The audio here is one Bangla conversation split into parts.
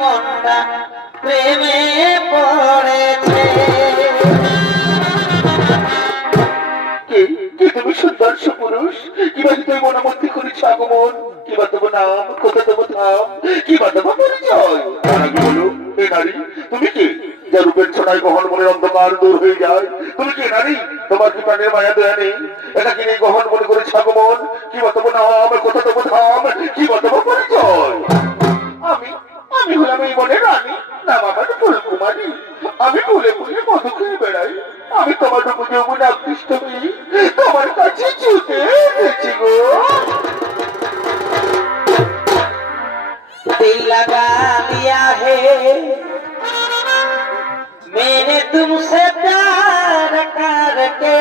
মনটা প্রেমে পড়েছে। তুমি সুন্দর সুপুরুষ, কিবা তুই মনোমন্ত্রী করেছ আগমন, কিবা দেবো নাম, কোথা দেবো ধাম, কিবা দেবো পরিচয়। বলো এ নারী তুমি কে, যা রূপের ছোনায় গহন মনের অন্ধকার দূর হয়ে যায়? তুমি কে নারী? তোমার কি প্রাণের মায়া দয়া নেই? এটা কি নেই গহন মনে করেছ আগমন, কিবা দেবো নাম, কোথা দেবো ধাম, কিবা দেবো পরিচয়? আমি আমি হলাম এই মনের রানী, নাম আমার ফুলকুমারী। আমি ফুলে ফুলে মধু খেয়ে বেড়াই। আমি তোমার উপর যৌবনে আকৃষ্ট হই, তোমার কাছে ছুটে এসেছি গো। दिल लगा दिया है मैंने तुमसे प्यार करके,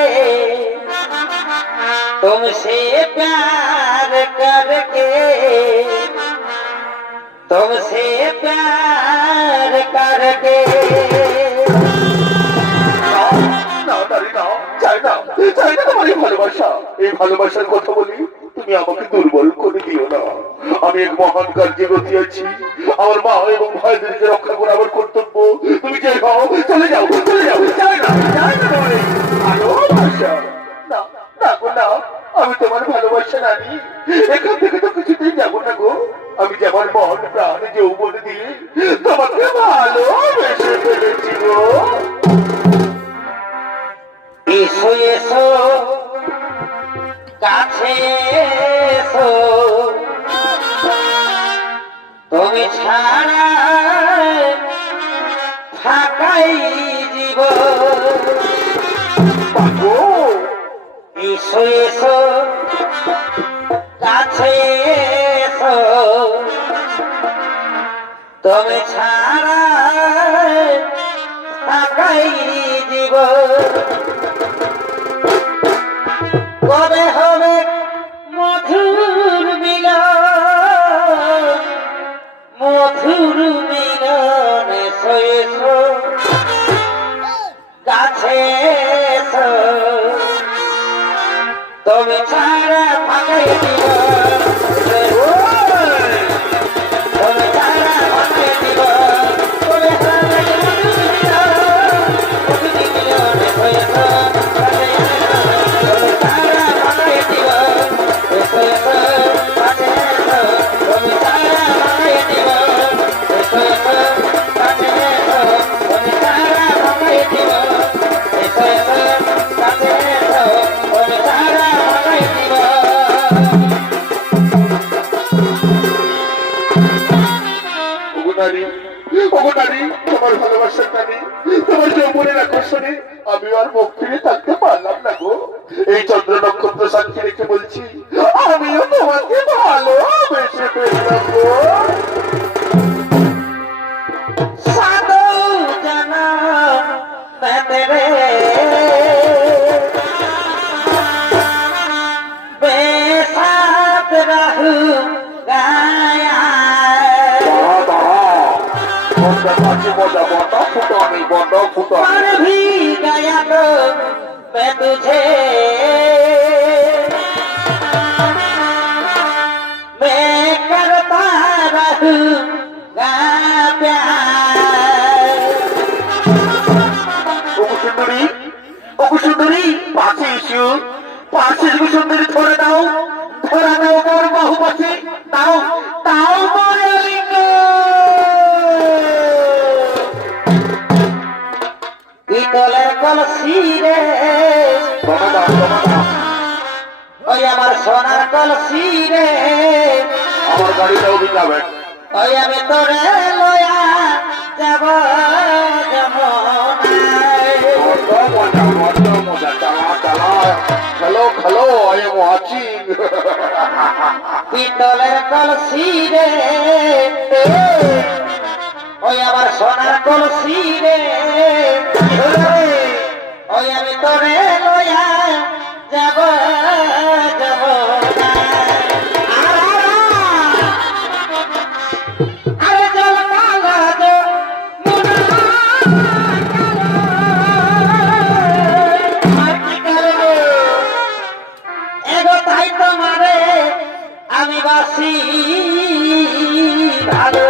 तुमसे प्यार करके, तुमसे प्यार करके। চাই না তোমার এই ভালোবাসা। এই ভালোবাসার কথা বলি, তুমি আমাকে দুর্বল করে দিও না। আমি এক মহান কার্যে গতিয়াছি, আমার মা এবং ভাইদেরকে রক্ষা করা আমার কর্তব্য। তুমি যে হও চলে যাও, চলে যাও। চাই না তোমার এই ভালোবাসা। না না গো না, আমি তোমার ভালোবাসা রানী, এখান থেকে তো কিছুতেই যাবো না গো। আমি যে আমার মন প্রাণ যৌবন দিয়ে তোমাকে ভালোবেসে ফেলেছি গো। এসো এসো কাছে এসো, তুমি ছাড়া ফাঁকাই জীবন। এসো এসো কাছে এসো, তুমি ছাড়া ফাঁকাই জীবন। কবে হবে মধুর মিলন, মধুর মিলন। এসো এসো কাছে এসো, তুমি ছাড়া ফাঁকাই জীবন, তুমি ছাড়া ফাঁকাই জীবন। কবে হবে মধুর মিলন, মধুর মিলন। এসো এসো তোমার ভালোবাসার নারী, তোমার যৌবনের আকর্ষণে আমি আর মুখ ফিরে থাকতে পারলাম না গো। এই চন্দ্র নক্ষত্র সাক্ষী রেখে বলছি, আমিও তোমাকে ভালোবেসে ফেললাম গো। साधो जना मैं तेरे बेसाथ रहूंगा। मर भी गया तो मैं तुझे, मैं करता रहूंगा प्यार। সুন্দরী, ওগো সুন্দরী, পাশে এসো, পাশে এসো সুন্দরী। ধরে দাও, ধরে দাও মোর বাহু পাশে, দাও দাও মোর লিঙ্গ। পিতলের কলসি রে, ওই আমার সোনার কলসি রে, আমার গাড়িটাও বিকাবেন। ওই আমি তোরে লয়া যাব খেলো খেলো, আই এম ওয়াচিং। পিতলের কলসি রে, ওই আমার সোনার কলসি রে, ওই আমি তোরে লয়া যাব যাব। আরে জল কালা জো এগো তাই তোমারে আমি বাসি ভালো।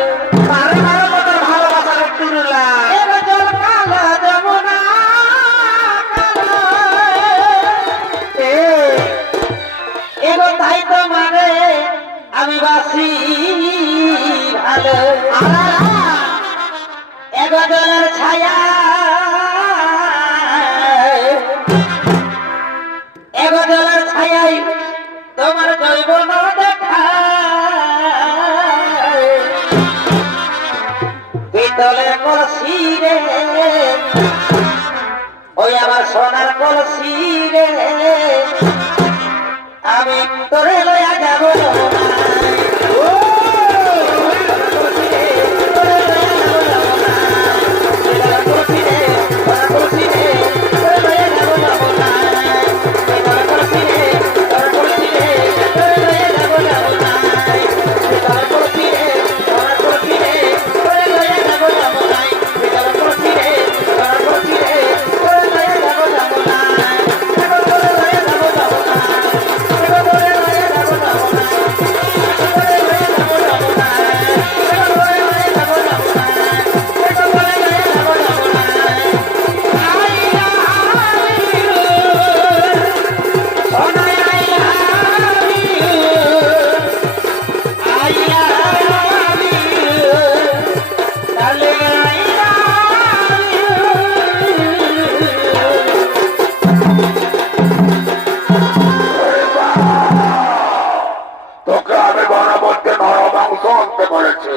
এগোজনের ছায়া এগোজনের ছায়াই তোমার জৈবন দেখা পিতলের কলসি রে ওই আমার সোনার কলসি রে আমি তোরে লয়া যাব তোকে আমি বড় বলতে নরমাংস আনতে করেছি